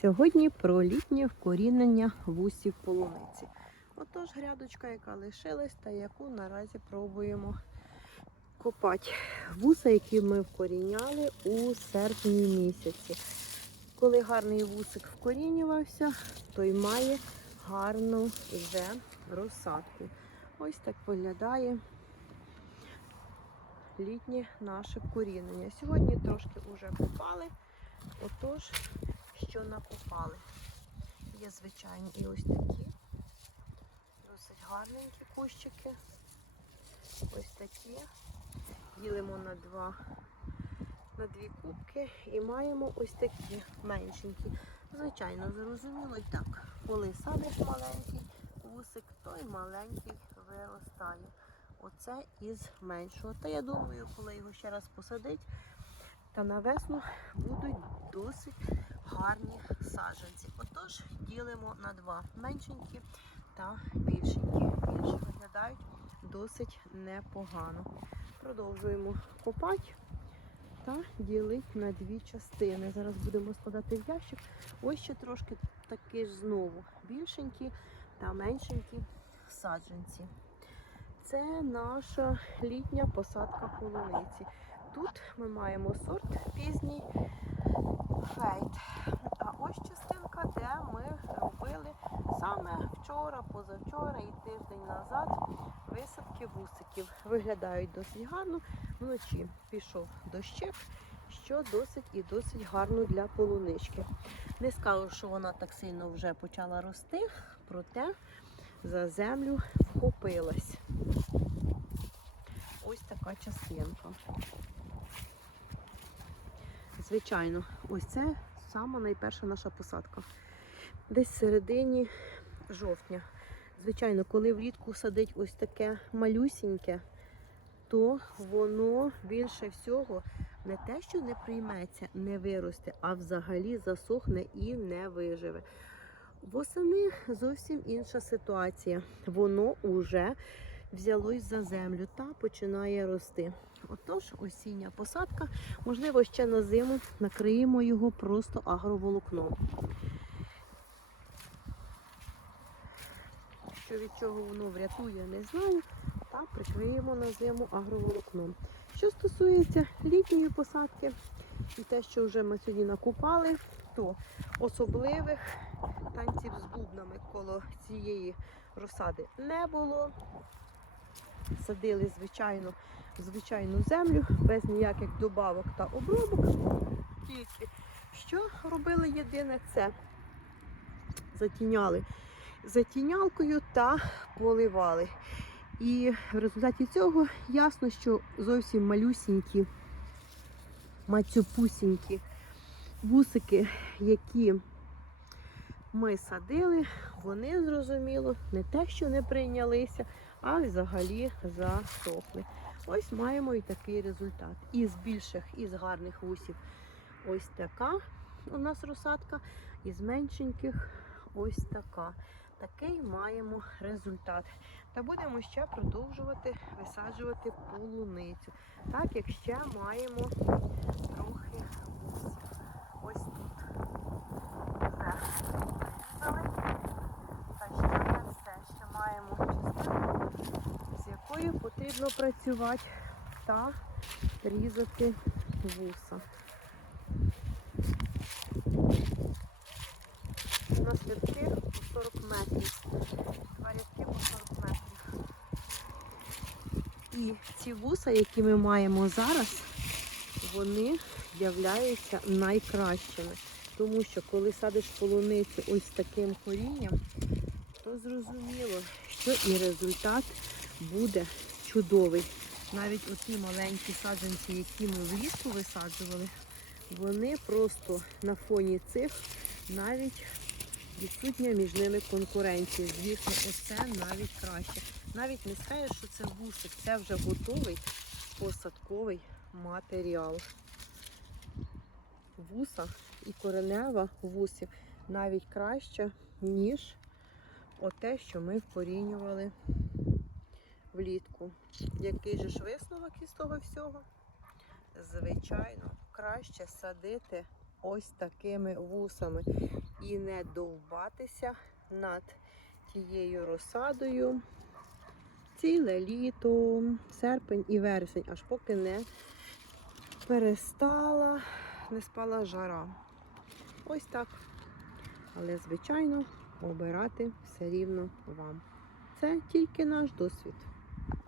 Сьогодні про літнє вкорінення вусів полуниці. Отож, грядочка, яка лишилась, та яку наразі пробуємо копати. Вуса, які ми вкоріняли у серпні місяці. Коли гарний вусик вкорінювався, той має гарну вже розсадку. Ось так виглядає літнє наше вкорінення. Сьогодні трошки вже копали, отож, що накопали. Є звичайні і ось такі. Досить гарненькі кущики. Ось такі. Ділимо на два, на дві кубки і маємо ось такі меншенькі. Звичайно, зрозуміло так. Коли садиш маленький вусик, той маленький виростає. Оце із меншого. Та я думаю, коли його ще раз посадить, та на весну будуть досить гарні саджанці. Отож, ділимо на два меншенькі та більшенькі. Більші виглядають досить непогано. Продовжуємо копати та ділити на дві частини. Зараз будемо складати в ящик. Ось ще трошки такі ж знову більшенькі та меншенькі саджанці. Це наша літня посадка полуниці. Тут ми маємо сорт пізній фейт. А ось частинка, де ми робили саме вчора, позавчора і тиждень назад висадки вусиків. Виглядають досить гарно. Вночі пішов дощик, що досить і досить гарно для полунички. Не скажу, що вона так сильно вже почала рости, проте за землю вхопилась. Ось така частинка. Звичайно, ось це сама найперша наша посадка. Десь в середині жовтня. Звичайно, коли влітку садить ось таке малюсіньке, то воно більше всього не те, що не прийметься, не виросте, а взагалі засохне і не виживе. Восени зовсім інша ситуація. Воно уже взялось за землю та починає рости. Отож, осіння посадка, можливо, ще на зиму накриємо його просто агроволокном. Що від чого воно врятує, не знаю. Та прикриємо на зиму агроволокном. Що стосується літньої посадки і те, що вже ми сьогодні накупали, то особливих танців з бубнами коло цієї розсади не було. Садили, звичайно, в звичайну землю, без ніяких добавок та обробок. Тільки що робили єдине це затіняли затінялкою та поливали. І в результаті цього ясно, що зовсім малюсінькі, мацюпусінькі вусики, які ми садили, вони зрозуміло не те, що не прийнялися, а взагалі засохли. Ось маємо і такий результат. Із більших, із гарних вусів ось така у нас розсадка, із меншеньких ось така. Такий маємо результат. Та будемо ще продовжувати висаджувати полуницю. Так як ще маємо трохи вусів. Ось тут. Вже Та ще все. Ще маємо частину, з якою потрібно працювати та різати вуса. У нас рядки по 40 метрів. Два рядки по 40 метрів. І ці вуса, які ми маємо зараз, вони являються найкращими. Тому що коли садиш полуницю ось таким корінням, то зрозуміло, що і результат буде чудовий. Навіть оці маленькі саджанці, які ми влітку висаджували, вони просто на фоні цих навіть відсутня між ними конкуренція. Звісно, оце навіть краще. Навіть не скажеш, що це вусик, це вже готовий посадковий матеріал. Вуса і коренева вусів навіть краще, ніж оте, що ми вкорінювали влітку. Який же ж висновок із того всього? Звичайно, краще садити ось такими вусами. І не довбатися над тією розсадою ціле літо, серпень і вересень, аж поки не перестала, не спала жара. Ось так. Але, звичайно, обирати все рівно вам. Це тільки наш досвід.